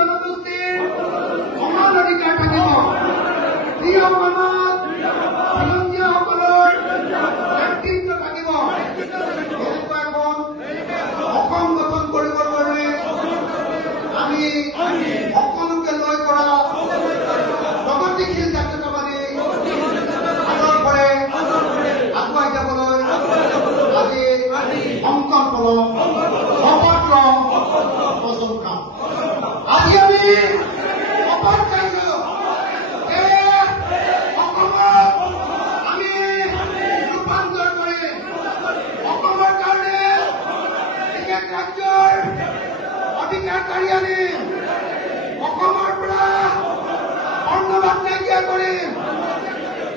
জনগোষ্ঠীৰ সমান অধিকাৰ থাকিব। যি অসমত খিলঞ্জীয়াসকলৰ নেতৃত্ব থাকিব, এনেকুৱা এখন অসম গঠন কৰিবৰ কাৰণে আমি সকলোকে লৈ কৰা প্ৰগতিশীল জাতীয়তাবাদী আদৰ্শৰে আগুৱাই যাবলৈ আজি সংকল্প লওঁ, শপত লওঁ, বচন খাওঁ। আজি আমি শপত খাইছো যে অসমত আমি ৰূপান্তৰ কৰিম, অসমৰ কাৰণে বিশেষ ৰাজ্যৰ অধিকাৰ কাঢ়ি আনিম, অসমৰ পৰা বৰ্ণবাদ নাইকিয়া কৰিম,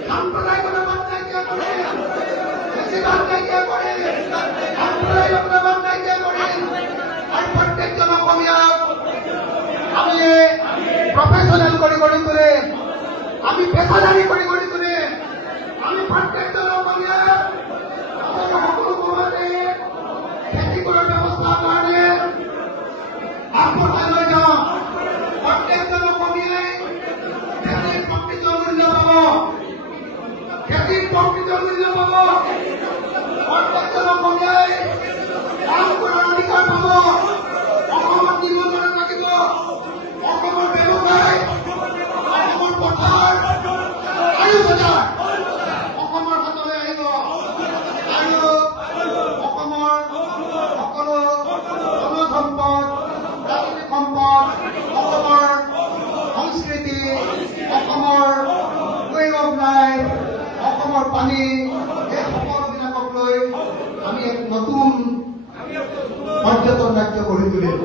সাম্প্ৰদায়িকতাবাদ নাইকিয়া কৰিম, বেছিবাদ নাইকিয়া কৰিম, সাম্প্ৰদায়িকতাবাদ নাইকিয়া কৰিম। আৰু প্ৰত্যেকজন অসমীয়াক আমি প্ৰফেচনেল কৰি তুলিম, আমি পেছাদাৰী কৰি তুলিম। আমি প্ৰত্যেকজন অসমীয়াক সকলো সময়তে খেতি কৰাৰ ব্যৱস্থাৰ কাৰণে আগবঢ়াই লৈ যাওঁ। প্ৰত্যেকজন অসমীয়াই খেতিৰ প্ৰকৃত মূল্য পাব, খেতিৰ প্ৰকৃত মূল্য পাব। প্ৰত্যেকজন অসমীয়াই কাম কৰাৰ অধিকাৰ পাব, অসমত নিবনুৱা থাকিব, অসমৰ ব্যৱসায়, অসমৰ পথাৰ, আয়ু বজাৰ অসমৰ হাতলৈ আহিব আৰু অসমৰ সকলো জনজ সম্পদ, প্ৰাকৃতিক সম্পদ, অসমৰ সংস্কৃতি, অসমৰ ৱে অফ লাইফ, অসমৰ পানী, এই সকলোবিলাকক লৈ আমি এক নতুন পৰ্যটন ৰাজ্য গঢ়ি তুলিম।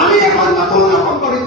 আমি এখন নতুন অসম গঢ়ি